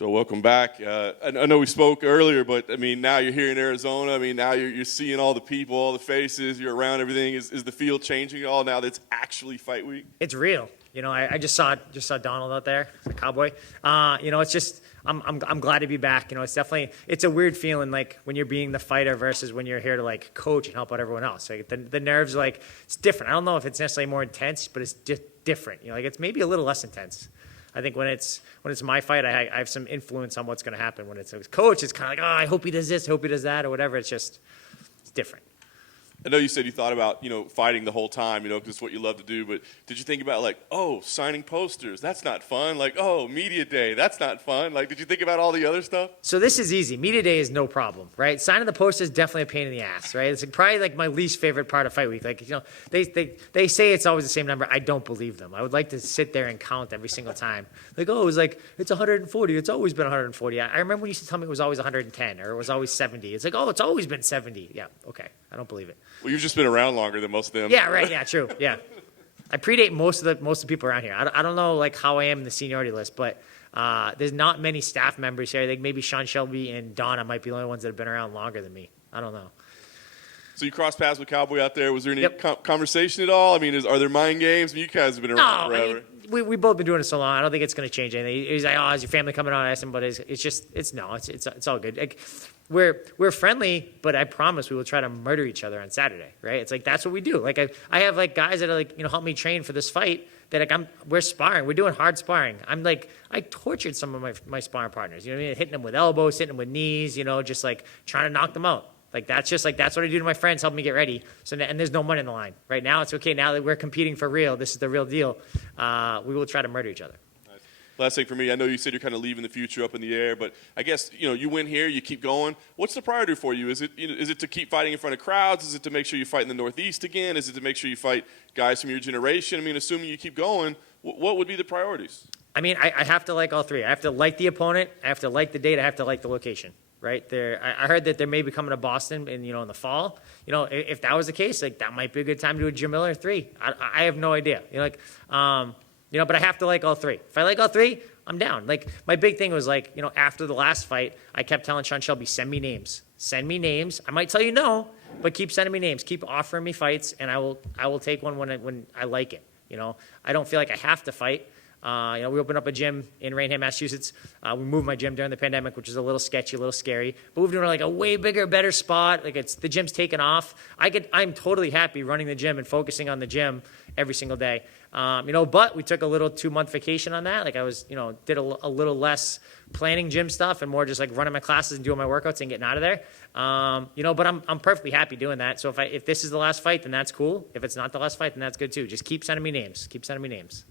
Joe, welcome back. I know we spoke earlier, but I mean, now you're here in Arizona. I mean, now you're seeing all the people, all the faces. You're around everything. Is the field changing at all now that it's actually fight week? It's real. You know, I just saw Donald out there, the Cowboy. You know, it's just I'm glad to be back. You know, it's a weird feeling, like when you're being the fighter versus when you're here to like coach and help out everyone else. Like the nerves, like it's different. I don't know if it's necessarily more intense, but it's just different. You know, like it's maybe a little less intense. I think when it's my fight, I have some influence on what's going to happen. When it's a coach, it's kind of like, oh, I hope he does this, hope he does that, or whatever. It's different. I know you said you thought about, fighting the whole time, because it's what you love to do. But did you think about, like, oh, signing posters? That's not fun. Like, oh, media day. That's not fun. Like, did you think about all the other stuff? So this is easy. Media day is no problem, right? Signing the poster is definitely a pain in the ass, right? It's probably like my least favorite part of fight week. Like, they say it's always the same number. I don't believe them. I would like to sit there and count every single time. Like, oh, it's 140. It's always been 140. I remember when you used to tell me it was always 110 or it was always 70. It's like, oh, it's always been 70. Yeah, okay. I don't believe it. Well, you've just been around longer than most of them. Yeah, right. Yeah, true. Yeah. I predate most of the people around here. I don't know like how I am in the seniority list, but there's not many staff members here. I think maybe Sean Shelby and Donna might be the only ones that have been around longer than me. I don't know. So you crossed paths with Cowboy out there. Was there any conversation at all? I mean, are there mind games? I mean, you guys have been around forever. I mean, we both been doing it so long. I don't think it's going to change anything. He's like, oh, is your family coming on? I asked him, but it's all good. Like, we're friendly, but I promise we will try to murder each other on Saturday, right? It's like, that's what we do. Like, I have like guys that are like, help me train for this fight that like we're sparring. We're doing hard sparring. I tortured some of my sparring partners, you know what I mean? Hitting them with elbows, hitting them with knees, just like trying to knock them out. Like, that's what I do to my friends, help me get ready. And there's no money in the line. Right now, it's okay. Now that we're competing for real, this is the real deal. We will try to murder each other. Nice. Last thing for me, I know you said you're kind of leaving the future up in the air, but I guess, you win here, you keep going. What's the priority for you? Is it to keep fighting in front of crowds? Is it to make sure you fight in the Northeast again? Is it to make sure you fight guys from your generation? I mean, assuming you keep going, what would be the priorities? I mean, I have to like all three. I have to like the opponent. I have to like the date. I have to like the location. Right there, I heard that they may be coming to Boston in the fall. If that was the case, like that might be a good time to do a Jim Miller 3. I have no idea. But I have to like all three. If I like all three, I'm down. Like my big thing was like, after the last fight, I kept telling Sean Shelby, send me names. Send me names. I might tell you no, but keep sending me names. Keep offering me fights, and I will take one when I like it. I don't feel like I have to fight. We opened up a gym in Rainham, Massachusetts. We moved my gym during the pandemic, which is a little sketchy, a little scary. But we've done like a way bigger, better spot. Like the gym's taken off. I'm totally happy running the gym and focusing on the gym every single day. But we took a little 2-month vacation on that. Like I was, did a little less planning gym stuff and more just like running my classes and doing my workouts and getting out of there. But I'm perfectly happy doing that. So if this is the last fight, then that's cool. If it's not the last fight, then that's good too. Just keep sending me names. Keep sending me names.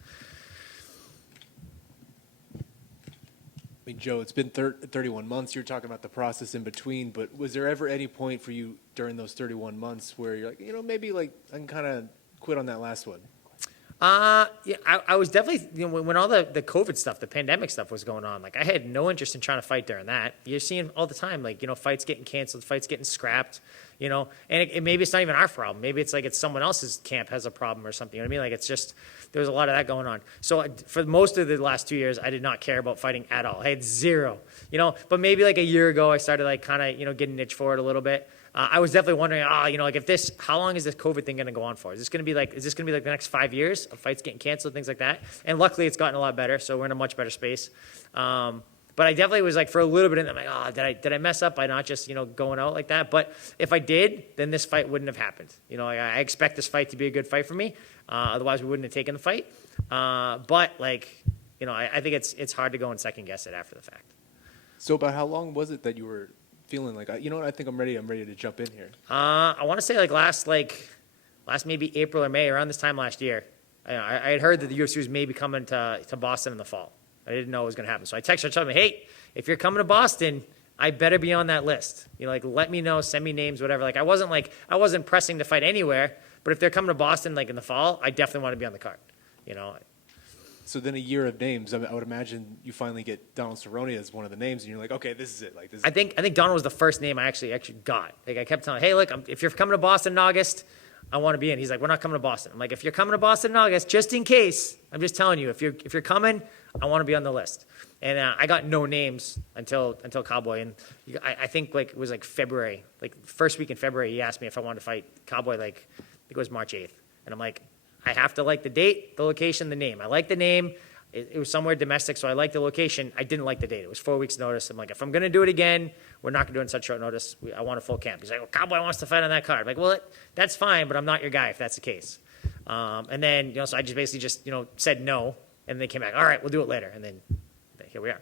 I mean, Joe, it's been 31 months. You were talking about the process in between, but was there ever any point for you during those 31 months where you're like, maybe like I can kind of quit on that last one? Yeah, I was definitely, when all the COVID stuff, the pandemic stuff was going on, like I had no interest in trying to fight during that. You're seeing all the time, like, fights getting canceled, fights getting scrapped, and maybe it's not even our problem. Maybe it's like it's someone else's camp has a problem or something. You know what I mean? Like it's just, there was a lot of that going on. So for most of the last 2 years, I did not care about fighting at all. I had zero, but maybe like a year ago, I started like kind of, getting an itch for it a little bit. I was definitely wondering, how long is this COVID thing going to go on for? Is this going to be like the next 5 years of fights getting canceled, things like that? And luckily it's gotten a lot better. So we're in a much better space. But I definitely was like, for a little bit, I'm like, did I mess up by not just, going out like that? But if I did, then this fight wouldn't have happened. I expect this fight to be a good fight for me. Otherwise we wouldn't have taken the fight. But like, I think it's hard to go and second guess it after the fact. So about how long was it that you were feeling like, I think I'm ready to jump in here? I want to say last maybe April or May, around this time last year. I had heard that the UFC was maybe coming to Boston in the fall. I didn't know it was going to happen. So I texted her telling me, hey, if you're coming to Boston, I better be on that list. Let me know, send me names, whatever. I wasn't pressing to fight anywhere, but if they're coming to Boston in the fall, I definitely want to be on the card. So then a year of names, I would imagine you finally get Donald Cerrone as one of the names, and you're like, okay, this is it. I think Donald was the first name I actually got. I kept telling, hey, look, if you're coming to Boston in August, I want to be in. He's like, we're not coming to Boston. I'm like, if you're coming to Boston in August, just in case, I'm just telling you, if you're coming, I want to be on the list. And I got no names until Cowboy. And I think like it was like February, like first week in February, he asked me if I wanted to fight Cowboy, like I think it was March 8th. And I'm like, I have to like the date, the location, the name. I like the name. It was somewhere domestic, so I liked the location. I didn't like the date. It was 4 weeks' notice. I'm like, if I'm going to do it again, we're not going to do it in such short notice. I want a full camp. He's like, well, Cowboy wants to fight on that card. I'm like, well, that's fine, but I'm not your guy if that's the case. And then, so I just basically said no, and they came back, all right, we'll do it later. And then here we are.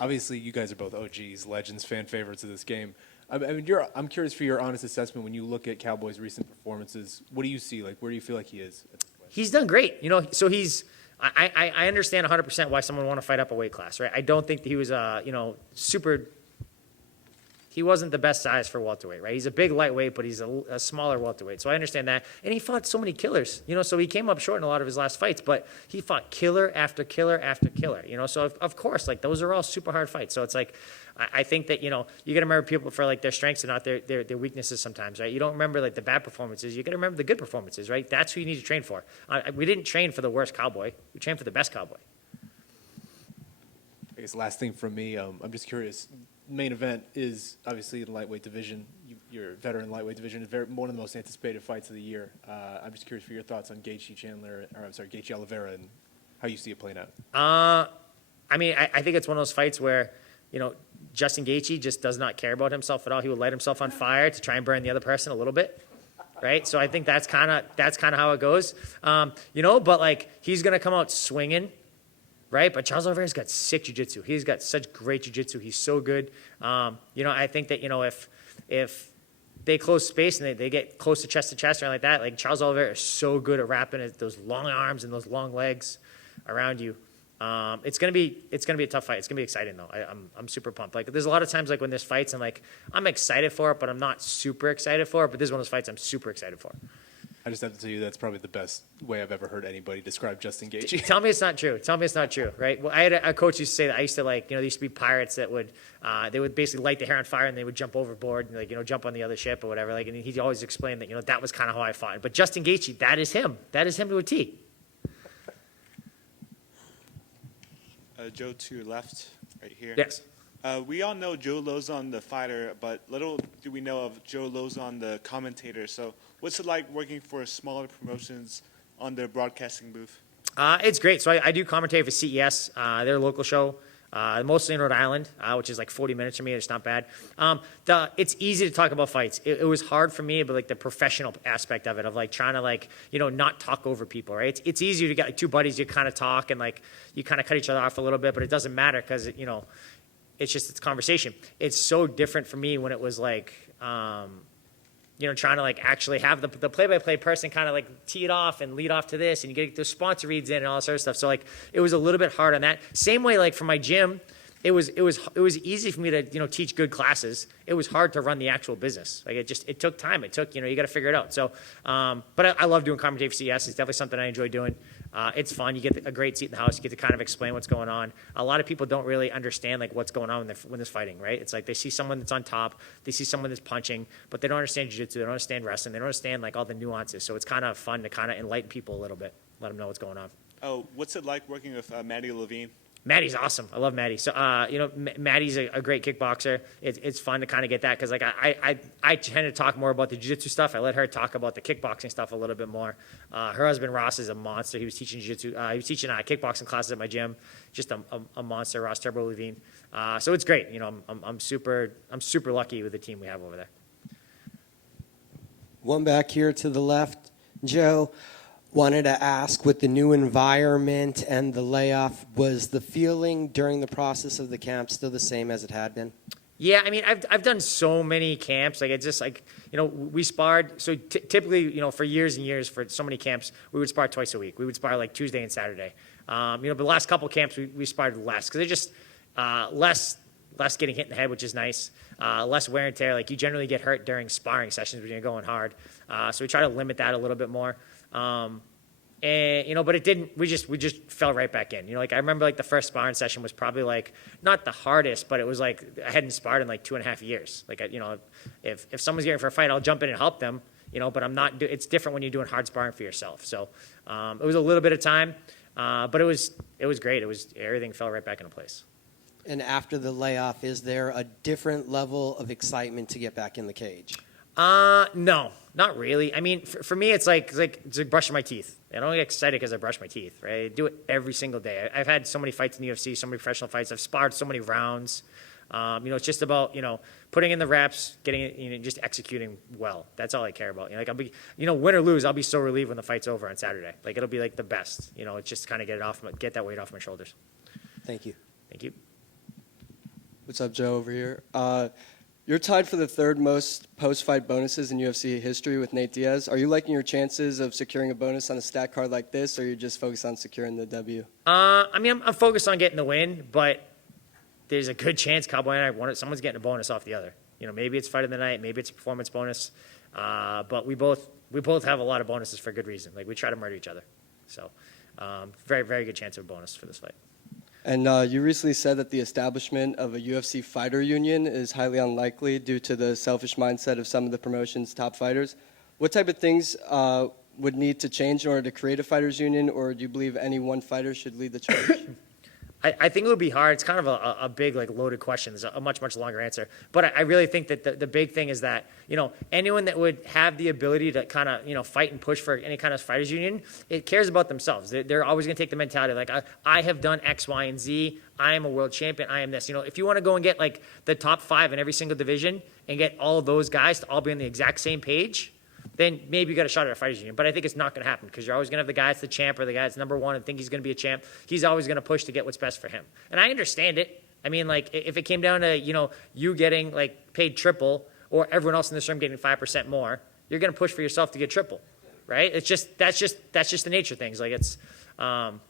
Obviously, you guys are both OGs, legends, fan favorites of this game. I mean, I'm curious for your honest assessment when you look at Cowboy's recent performances. What do you see? Like, where do you feel like he is at this point? He's done great. So he's – I understand 100% why someone would want to fight up a weight class, right? I don't think that he was, super – he wasn't the best size for welterweight, right? He's a big lightweight, but he's a smaller welterweight. So I understand that. And he fought so many killers, so he came up short in a lot of his last fights, but he fought killer after killer after killer, So of course, like those are all super hard fights. So it's like, I think that, you got to remember people for like their strengths and not their weaknesses sometimes, right? You don't remember like the bad performances. You got to remember the good performances, right? That's who you need to train for. We didn't train for the worst Cowboy. We trained for the best Cowboy. I guess last thing from me, I'm just curious. Main event is obviously in the lightweight division. Your veteran lightweight division is one of the most anticipated fights of the year. I'm just curious for your thoughts on Gaethje Oliveira and how you see it playing out. I mean, I think it's one of those fights where, Justin Gaethje just does not care about himself at all. He will light himself on fire to try and burn the other person a little bit. Right. So I think that's kind of how it goes. But like he's going to come out swinging. Right, but Charles Oliveira's got sick jiu-jitsu. He's got such great jiu-jitsu. He's so good. I think that if they close space and they get close to chest or anything like that, like Charles Oliveira is so good at wrapping those long arms and those long legs around you. It's gonna be a tough fight. It's gonna be exciting though. I'm super pumped. Like there's a lot of times like when there's fights and like I'm excited for it, but I'm not super excited for it. But this is one of those fights I'm super excited for. I just have to tell you that's probably the best way I've ever heard anybody describe Justin Gaethje. Tell me it's not true, right? Well, I had a coach used to say that I used to there used to be pirates that would they would basically light the hair on fire and they would jump overboard and jump on the other ship or whatever. And he always explained that that was kind of how I fought. But Justin Gaethje, that is him to a T. Joe, to your left, right here. Yes. We all know Joe Lauzon, the fighter, but little do we know of Joe Lauzon, the commentator. So what's it like working for smaller promotions on the broadcasting booth? It's great. So I do commentate for CES, their local show, mostly in Rhode Island, which is like 40 minutes from me. It's not bad. It's easy to talk about fights. It was hard for me, but like the professional aspect of it, of like trying to not talk over people, right? It's easier to get like two buddies, you kind of talk and like you kind of cut each other off a little bit, but it doesn't matter because, it's conversation. It's so different for me when it was like, trying to like actually have the play-by-play person kind of like tee it off and lead off to this and you get the sponsor reads in and all that sort of stuff. So like it was a little bit hard on that. Same way like for my gym, it was easy for me to teach good classes. It was hard to run the actual business. Like it took time. It took you got to figure it out. So but I love doing commentary for CS. It's definitely something I enjoy doing. It's fun. You get a great seat in the house. You get to kind of explain what's going on. A lot of people don't really understand like what's going on when there's fighting, right? It's like they see someone that's on top, they see someone that's punching, but they don't understand jiu-jitsu, they don't understand wrestling, they don't understand like all the nuances. So it's kind of fun to kind of enlighten people a little bit, let them know what's going on. Oh, what's it like working with Maddie Levine? Maddie's awesome. I love Maddie. So, Maddie's a great kickboxer. It's fun to kind of get that because, like, I tend to talk more about the jiu-jitsu stuff. I let her talk about the kickboxing stuff a little bit more. Her husband, Ross, is a monster. He was teaching jiu-jitsu. He was teaching kickboxing classes at my gym. Just a monster, Ross Turbo Levine. So it's great. I'm super lucky with the team we have over there. One back here to the left, Joe. Wanted to ask, with the new environment and the layoff, was the feeling during the process of the camp still the same as it had been? Yeah, I mean, I've done so many camps. Like, it's just like, we sparred. So typically, for years and years, for so many camps, we would spar twice a week. We would spar like Tuesday and Saturday. But the last couple camps, we sparred less because they're just less getting hit in the head, which is nice. Less wear and tear. Like, you generally get hurt during sparring sessions when you're going hard. So we try to limit that a little bit more. But it didn't, we just fell right back in. Like I remember like the first sparring session was probably like not the hardest, but it was like I hadn't sparred in like 2.5 years. Like, if someone's getting for a fight, I'll jump in and help them. but it's different when you're doing hard sparring for yourself. So it was a little bit of time, but it was great. Everything fell right back into place. And after the layoff, is there a different level of excitement to get back in the cage? No, not really. I mean, for me, it's like brushing my teeth. I don't get excited because I brush my teeth, right? I do it every single day. I've had so many fights in the UFC, so many professional fights. I've sparred so many rounds. It's just about, putting in the reps, getting it, just executing well. That's all I care about. I'll be, win or lose, I'll be so relieved when the fight's over on Saturday. Like, it'll be like the best. It's just kind of get that weight off my shoulders. Thank you. Thank you. What's up, Joe, over here? You're tied for the third most post-fight bonuses in UFC history with Nate Diaz. Are you liking your chances of securing a bonus on a stat card like this, or are you just focused on securing the W? I'm focused on getting the win, but there's a good chance Cowboy and I, someone's getting a bonus off the other. Maybe it's fight of the night, maybe it's a performance bonus, but we both have a lot of bonuses for good reason. Like, we try to murder each other. So very, very good chance of a bonus for this fight. And you recently said that the establishment of a UFC Fighter Union is highly unlikely due to the selfish mindset of some of the promotion's top fighters. What type of things would need to change in order to create a Fighters Union, or do you believe any one fighter should lead the charge? I think it would be hard. It's kind of a big, loaded question. There's a much, much longer answer. But I really think that the big thing is that, anyone that would have the ability to kind of, fight and push for any kind of fighters union, it cares about themselves. They're always going to take the mentality, like, I have done X, Y, and Z. I am a world champion. I am this. If you want to go and get, the top 5 in every single division and get all of those guys to all be on the exact same page, then maybe you got a shot at a fighters union. But I think it's not going to happen, because you're always going to have the guy that's the champ or the guy that's number 1 and think he's going to be a champ. He's always going to push to get what's best for him. And I understand it. I mean, if it came down to, you getting paid triple or everyone else in this room getting 5% more, you're going to push for yourself to get triple, right? That's just the nature of things. It's, and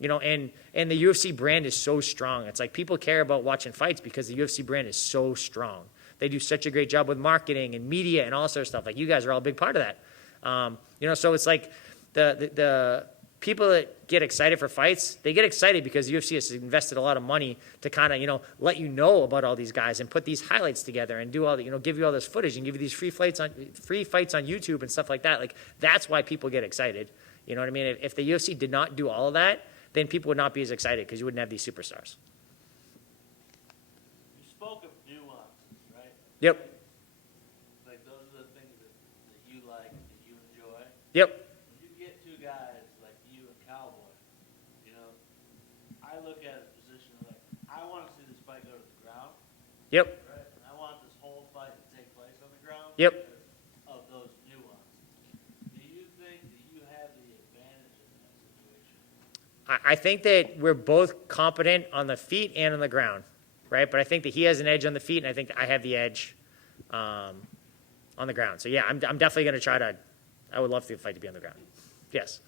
the UFC brand is so strong. It's people care about watching fights because the UFC brand is so strong. They do such a great job with marketing and media and all sorts of stuff. You guys are all a big part of that. So it's the people that get excited for fights, they get excited because the UFC has invested a lot of money to kind of, let you know about all these guys and put these highlights together and do all the, give you all this footage and give you these free fights on YouTube and stuff like that. That's why people get excited. You know what I mean? If the UFC did not do all of that, then people would not be as excited because you wouldn't have these superstars. You spoke of nuances, right? Yep. Those are the things that you like, that you enjoy. Yep. When you get two guys like you and Cowboy, I look at a position I want to see this fight go to the ground. Yep. Right? And I want this whole fight to take place on the ground. Yep. Because of those nuances. Do you think that you have the advantage in that situation? I think that we're both competent on the feet and on the ground, right? But I think that he has an edge on the feet, and I think that I have the edge on the ground. So, yeah, I'm definitely going to try to – I would love for the fight to be on the ground. Yes.